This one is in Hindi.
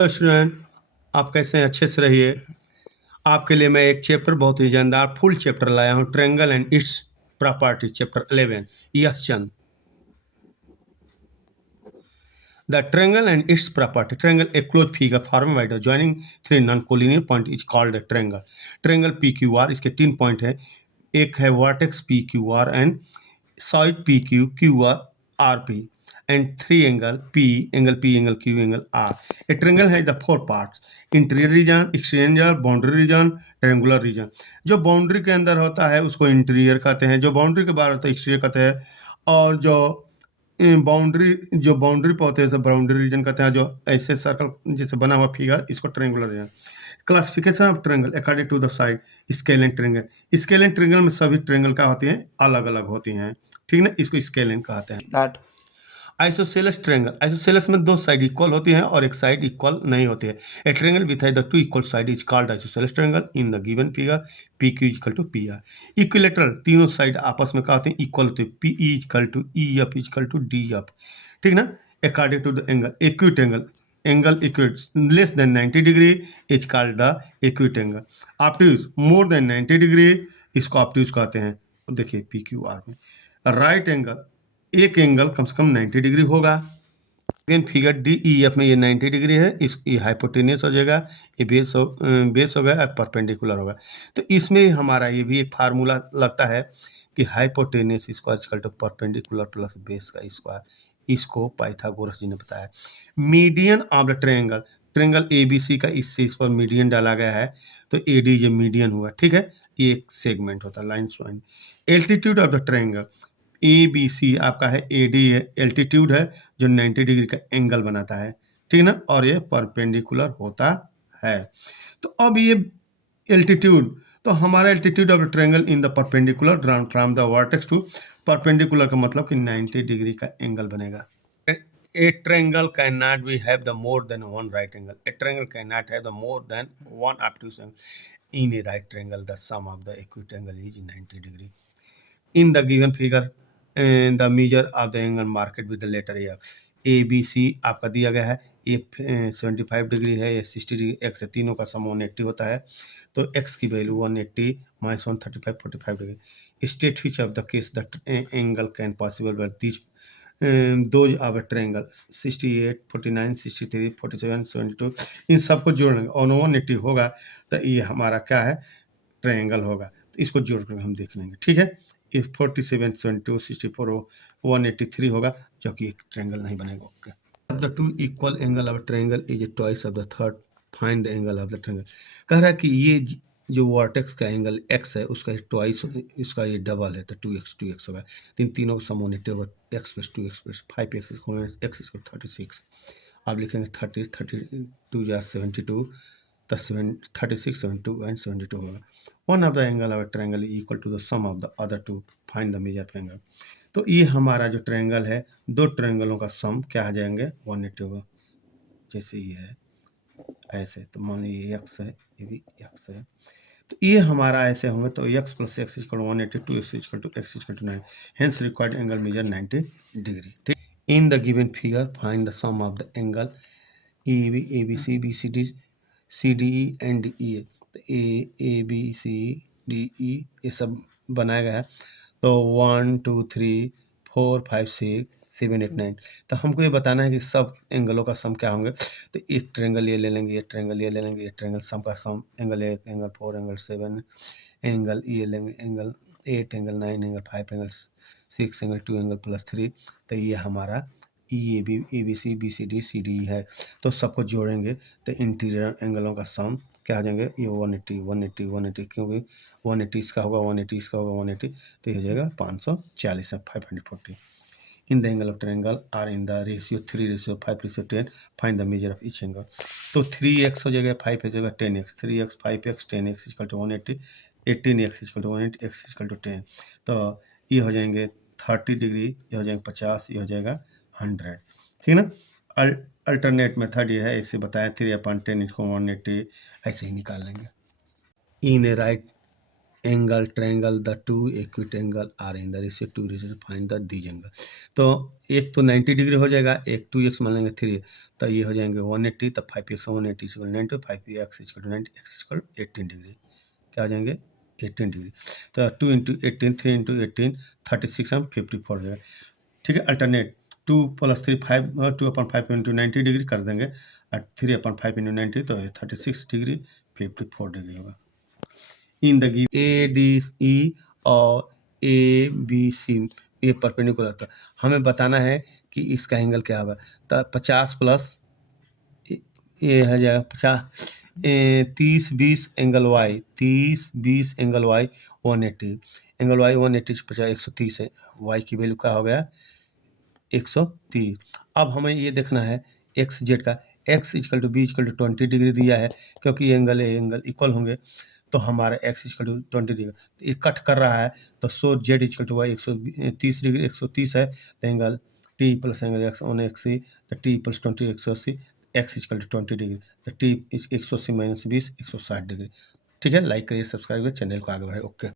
स्टूडेंट, आप कैसे हैं? अच्छे से रहिए। आपके लिए मैं एक चैप्टर बहुत ही जानदार फुल चैप्टर लाया हूँ, triangle and it's property, chapter 11। यह चंद the triangle and its property. Triangle, a closed figure formed by the joining three non-collinear point is called a triangle. Triangle PQR, इसके 3 पॉइंट है। एक है vertex PQR and side PQ QR RP and three angle P, angle Q, angle R. A triangle has the 4 parts: interior region, exterior, boundary region, triangular region. जो बाउंड्री के अंदर होता है उसको इंटीरियर कहते हैं, जो बाउंड्री के बाहर होता है एक्सटीरियर कहते हैं, और जो बाउंड्री पे होते हैं तो बाउंड्री रीजन कहते हैं। जो ऐसे सर्कल जैसे बना हुआ फिगर, इसको triangular region. Classification of triangle according to the side. Scalene triangle. Scalene triangle में सभी ट्रायंगल क्या होती हैं? अलग अलग होती हैं, ठीक ना। इसको स्केल एंड कहते हैं। That isosceles triangle. आइसोसेलेस में दो साइड इक्वल होती हैं और एक साइड इक्वल नहीं होती है। A triangle with the two equal side is called isosceles triangle in the given figure P Q equal to P R. Equilateral, तीनों साइड आपस में क्या होते हैं? इक्वल होते हैं। P E equal to E F equal to D F, ठीक ना। According to the angle, acute angle, angle इक्विट less than 90 degree is called the acute angle. Obtuse more than 90 degree, इसको ऑब्ट्यूज कहते हैं। देखिए पी क्यू आर में राइट एंगल, एक एंगल कम से कम 90 डिग्री होगा। Again figure D E F में ये 90 डिग्री है, इस ये हाइपोटेनियस हो जाएगा, ये बेस हो गया, परपेंडिकुलर होगा। तो इसमें हमारा ये भी एक फार्मूला लगता है कि hypotenuse square equal to perpendicular plus base का स्क्वायर। इसको पाइथागोरस जी ने बताया। Median of the triangle, triangle A B C का इससे इस पर मीडियन डाला गया है, तो ए डी ये मीडियन हुआ, ठीक है। ये एक सेगमेंट होता है, line join. Altitude of the triangle, A B C आपका है, ए डी है, एल्टीट्यूड है जो 90 डिग्री का एंगल बनाता है, ठीक ना, और ये परपेंडिकुलर होता है। तो अब ये एल्टीट्यूड, तो हमारा altitude of triangle in the perpendicular from the vertex to perpendicular का मतलब कि 90 डिग्री का एंगल बनेगा। A triangle cannot be have the more than one right angle. A triangle cannot have the more than one obtuse angle. In a right triangle, the sum of the acute angle is 90 degree. In the given figure, the measure of the angle marked with the letter A B C आपका दिया गया है। ये 75 डिग्री है, ये 60 डिग्री, एक्स है, तीनों का सम 180 होता है। तो एक्स की value 180 minus 135 45 degree. State which of the case the angle can possible but this दो ऑफ अ ट्रायंगल 68 49 63 47 72, इन सबको जोड़ेंगे और 180 होगा तो ये हमारा क्या है? ट्रायंगल होगा। तो इसको जोड़ कर हम देख लेंगे, ठीक है। ये 47 72 64 183 होगा, जो कि एक ट्रायंगल नहीं बनेगा। Okay, the two equal angle of triangle is twice of the third, find the angle of the triangle. कह रहा है कि ये जो वर्टेक्स का एंगल x है उसका ट्वाइस, इसका ये डबल है, तो 2x होगा। तीनों का सम 180 होगा, x plus 2x plus 5x x इसको 36। आप लिखेंगे 30 32 या 72, तो 36 72 एंड 72 होगा। One of the angle of triangle equal to the sum of the other two, find the measure of angle. तो ये हमारा जो ट्रायंगल है, दो ट्रायंगलों का सम क्या आ जाएंगे? 180 होगा। जैसे ये है ऐसे, तो मान लीजिए ये x है, ये भी x है, तो ये हमारा ऐसे होंगे, तो x plus x equal 180 2x equal to x equal to 9, hence required angle measure 90 degree, ठीक। In the given figure find the sum of the angle A B C B C D C D E and E A. तो ए बी सी डी ई ये सब बनाया गया है। तो 1 2 3 4 5 6 7 8 9, तो हमको ये बताना है कि सब एंगलों का सम क्या होंगे। तो एक ट्रायंगल ये ले लेंगे, एक ट्रायंगल ये ले लेंगे, एक ट्रायंगल सम का sum, angle 1 angle 4 angle 7, angle ये लेंगे, angle 8 angle 9 angle 5 angle 6 angle 2 angle plus 3। तो ये हमारा A B C B C D C D है। तो सबको जोड़ेंगे तो इंटीरियर एंगलों का सम क्या आ जाएंगे? ये 180 180 180, क्योंकि 180 इसका होगा, 180 इसका होगा, 180, तो ये हो जाएगा 540 है, 540। In the angle of triangle are in the ratio 3:5:10, find the measure of each angle. तो 3x हो जाएगा, 5 हो जाएगा 10x, 3x 5x 10x equal to 180, 18x equal to 180, x equal to 10। तो ये हो जाएंगे 30 डिग्री, ये हो जाएंगे 50, ये हो जाएगा 100, ठीक है ना। अल्टरनेट मेथड ये है, इसे बताया 3/10 इसको 180 ऐसे ही निकाल लेंगे। In a right angle triangle the two acute angle are in the ratio 2 find the these angle. तो एक तो 90 डिग्री हो जाएगा, एक 2x मान लेंगे 3, तो ये हो जाएंगे 180, तब 5x 180 = 90, 5x = 90, x = 18 डिग्री, क्या आ जाएंगे 18 डिग्री। तो 2 × 18 3 × 18 36 हम 54 हो जाएगा। ठीक है, अल्टरनेट 2 + 3 5 2/5 × 90 डिग्री कर देंगे, और 3/5 × 90 तो 36 डिग्री 54 डिग्री होगा। In the give A D E और ए बी सी ये परपेंडिकुलर था, हमें बताना है कि इसका एंगल क्या होगा। तो 50 प्लस ये है जाएगा 50 30 20 angle Y, 30 20 angle Y 180, angle Y 180 से 50 130 है, वाई की वैल्यू क्या हो गया 130। अब हमें ये देखना है एक्स जेड का, x = b = 20 डिग्री दिया है, क्योंकि एंगल इक्वल होंगे, तो हमारा x = 20 डिग्री, तो ये कट कर रहा है, तो सो z = y 130 डिग्री 130 है, तो एंगल t + एंगल x 180, तो t + 20 180, x = 20 डिग्री, तो t 180 - 20 160 डिग्री। ठीक है, लाइक करिए, सब्सक्राइब करिए, चैनल को आगे बढ़ाइए। ओके।